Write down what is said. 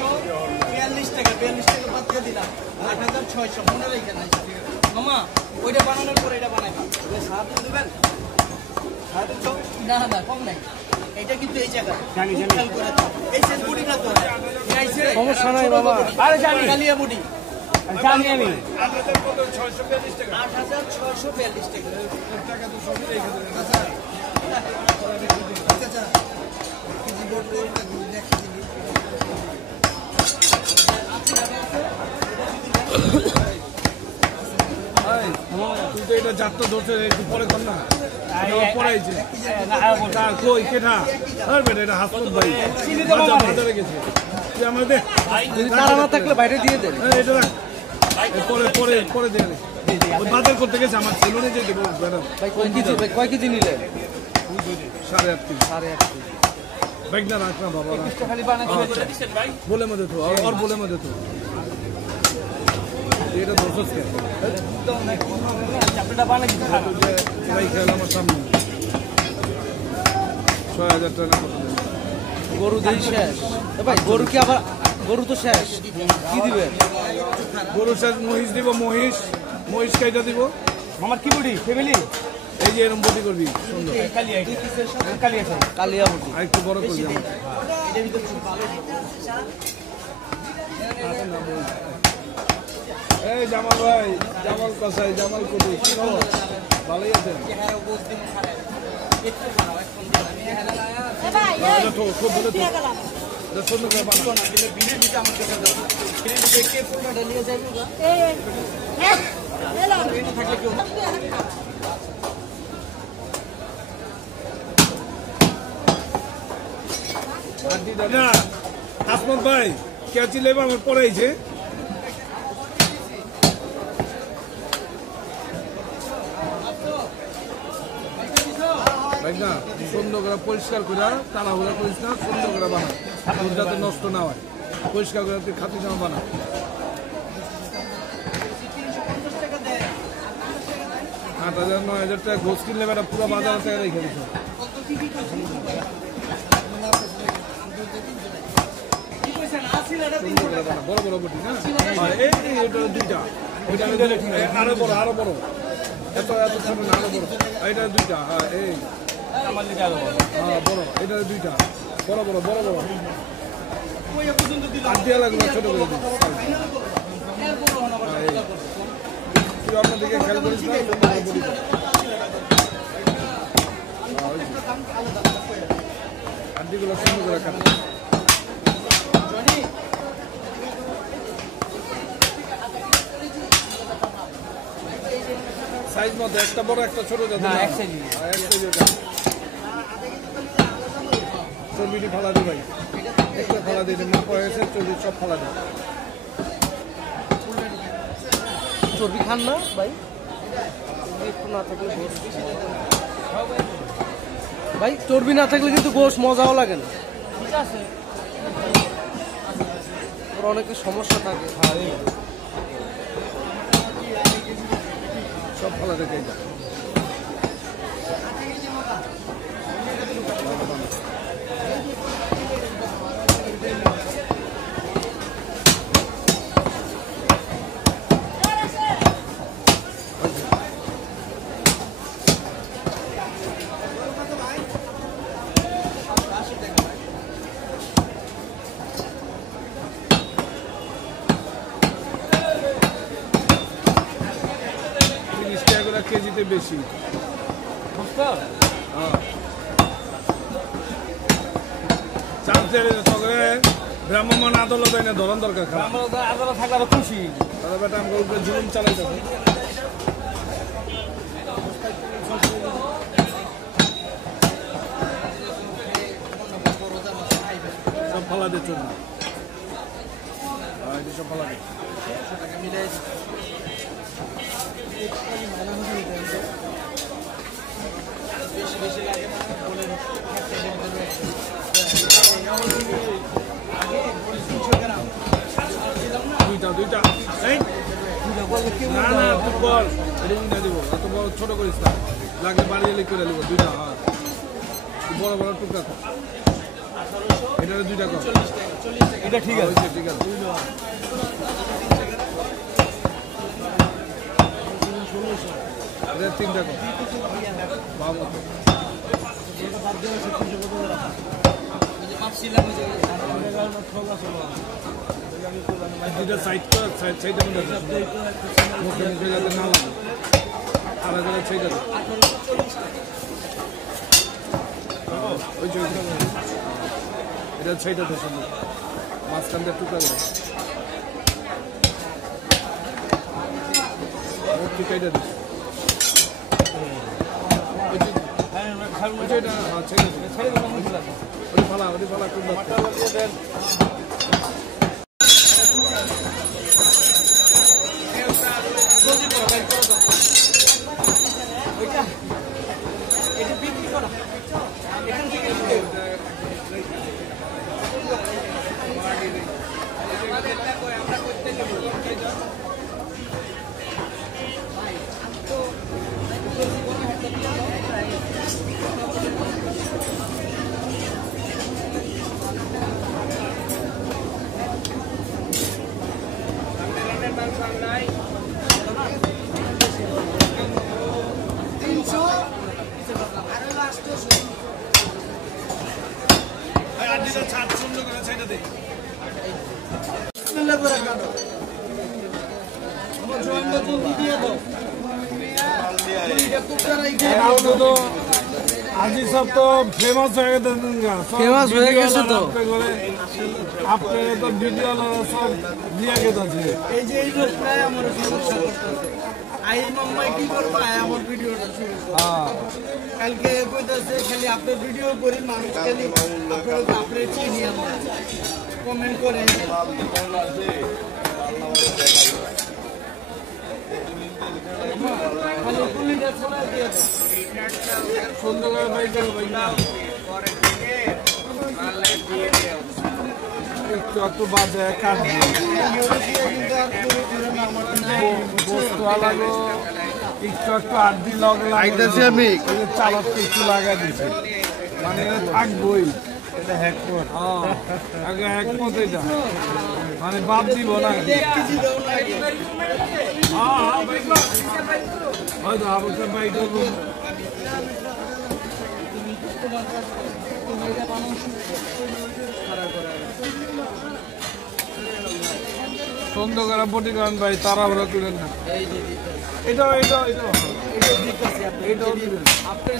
642 টাকা 42 টাকা বাদ দিয়ে দিলাম 8600 মনে রাখেন মামা ওইটা বানানোর পরে এটা বানাইবা সাহায্য দিবেন না না কম নাই এটা কিন্তু এই জায়গা জানি এই শেষ বুড়িটা তো সমস্যা নাই বাবা আরে জানি কালিয়া বুড়ি জানি আমি 8642 টাকা 8642 টাকা টাকা তো সবই রেখে দেবেন আচ্ছা কেজি বোর্ড রেটটা দেখে দিবি তুই তো এটা যাত্রা ধরছে একটু পরে কর না পড়াইছে কই কেটা এটা হাসপাত ভাই বাজারে গেছে তুই আমাদের তারা না থাকলে বাইরে দিয়ে দেন এটা পরে পরে পরে দিয়ে ওই বাজার করতে গেছে আমার সেলুনে যে দেবো ম্যাডাম ভাই কয় কেজি নিলেন 8.5 কেজি বাইক না রাখ না বাবা খালি বানাচ্ছেন ভাই বলে মধ্যে তো আর বলে মধ্যে তো এটা 200 টাকা চাপটা বানাই দিতে ভাই খেলা আমার সামনে 6000 টাকা গরু দেই শেষ ভাই গরু কি আবার গরু তো শেষ কি দিবেন গরু শেষ মহিষ দিব মহিষ কাইটা দিব আমার কি বডি ফ্যামিলি এই যে এরকম বডি করবি সুন্দর কালিয়া বডি আর একটু বড় করবি এই জামাল ভাই জামাল কসাই জামাল কবি কি খবর ভালোই আছেন খুব ভালো তো সুন্দর করে বানানো না দিলে বিলে দিতে আমার কাছে দাও বিলে দিতে কে পুরোটা নিয়ে যাবে এটা থাকলে কেউ না আসমত ভাই কেচি লেবা আমার পড়াইছে ভাই না সুন্দর করে পরিষ্কার করে তাড়াহুড়া করিস না সুন্দর করে বানা যাতে নষ্ট না হয় পরিষ্কার করে তুই খাতি জামা বানা 8,000 9,000 টাকা গোস কিনলে বেটা পুরো বাজার থেকে রেখে দিত বড় বড় বটি না এই দুইটা আরো বড় এত ছোট না আরো বড় এটা দুইটা এই বড় এটা দুইটা বড় আর দেওয়া লাগবে ছোট করে তুই অন্যদিকে খেয়াল করিস না আড্ডিগুলো সুন্দর করে কাটে সাইজ মতো একটা বড় একটা ছোট চর্বিটি ফালা দি ভাই একটা ফালা দিয়ে না পড়ে গেছে চর্বি সব ফালা দেয় চর্বি খান না ভাই একটু না থাকলে ভাই চর্বি না থাকলে কিন্তু গোশ মজাও লাগে না ঠিক আছে ওর অনেকের সমস্যা থাকে সব ফালা দেখে কেজিতে বেশি ভ্রাম্যমান আদালত এনে ধরন দরকার আদালত থাকলে আরো খুশি তাহলে বেটা আমার উপরে জুলুম চালাইতেছে সব ফলা দিয়ে চল না সব ফলা দিয়ে বেশি লাগে বলে দুইটা না না তুই বল এটা দিব এত বড় ছোট করিস না লাগে বাড়ি এলে করে নেবো দুইটা বড় বড় টুকরা এটা 2 টাকা এটা ঠিক আছে ঠিক আছে এটা 3 টাকা বাবা দুটা সাইড কর সাইডের মধ্যে মুখে মুখে যাতে না লাগে আলাদা আলাদা সাইড আছে ওই যে এটা সাইড আছে সুন্দর মাঝখান দিয়ে টুকরা দেবে ওকে কাইটা দিস ওইটা হ্যাঁ ছেড়ে ওই ফালা খুব আজি সব তো ফেমাস হয়ে গেছে ফেমাস হয়ে গেছে তো আপনার তো ভিডিও সব দিয়ে গেছে এই যে এই লোকটাই আমার সমস্যা করতেছে আই মাম্মাই কি করবো আমার ভিডিওটা শুরু কালকে কইতাছে খালি আপনার ভিডিও করি মানুষ খালি আপনার চিনি আমরা কমেন্ট করে খালি পুলিটা শোনা দিয়ে সুন্দর বাইকের একটু বাজে কাটবে বস্তু আলাগো একটু আড্ডি আইতাছি আমি চালক একটু লাগাই দিছে মানে থাকবই এটা হ্যাকপট আগে হ্যাকপট এটা মানে বাদ দিব না হয়তো আবার বাইক সুন্দর করে পটি করেন ভাই তারা ওরা তুলেন না এটাও আপনার